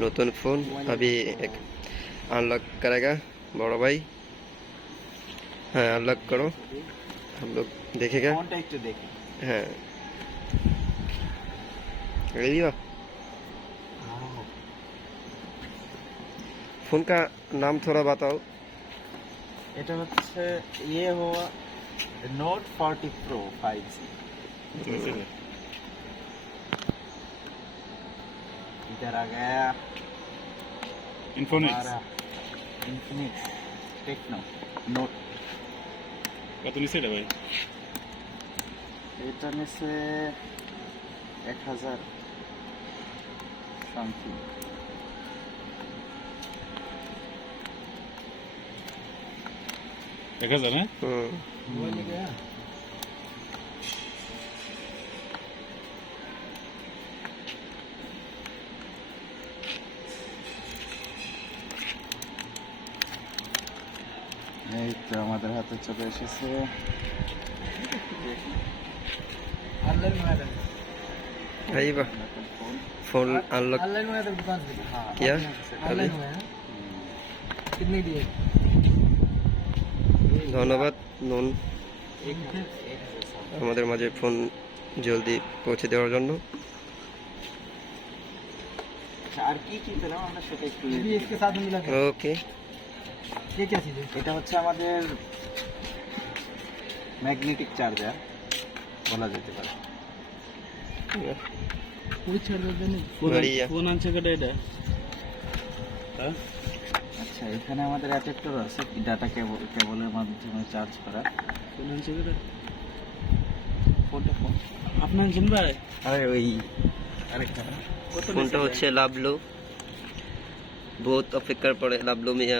नतून फोन अभी एक अनलॉक करेगा बड़ा भाई हाँ अनलॉक करो हम लोग देखेगा ফোনটা একটু দেখি हाँ लिया फोन का नाम थोड़ा बताओ এটা হচ্ছে ইয়ে হওয়া note forty pro five G इधर आ गया ইনফোনিক্স हमारा इन्फिनिक्स टेक्नो নোট কত নিচে এটা ভাই এটা নিচে এক হাজার সামথিং এক হাজার হ্যাঁ এই তো আমাদের হাতে চলে এসেছে। ফোন আনলক কিয়া ধন্যবাদ নুন। আমাদের মাঝে ফোন জলদি পৌঁছে দেওয়ার জন্য। আর কি ওকে এটা হচ্ছে আমাদের ম্যাগনেটিক চার্জার বলা যেতে পারে। ওই চার্জার জানি কোন আনছে কেটে এটা। হ্যাঁ? আচ্ছা এখানে আমাদের অ্যাডাপ্টার আছে ডাটা কেবল কেবলের মাধ্যমে চার্জ করা। কোন আনছে কেটে। ফোনটা ফোন। আপনার জিন ভাই? আরে ওই আরেকটা। ফোনটা হচ্ছে লাভলো বহুত অপেক্ষার পরে লাভলো মিয়া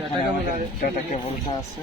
আমাদের मिला ডাটা কেবলটা আছে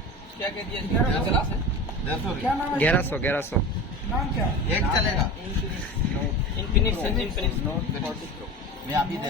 ग्यारह सौ ग्यारह सौ नाम क्या एक चलेगा इनफिनिक्स नोट मैं आप ही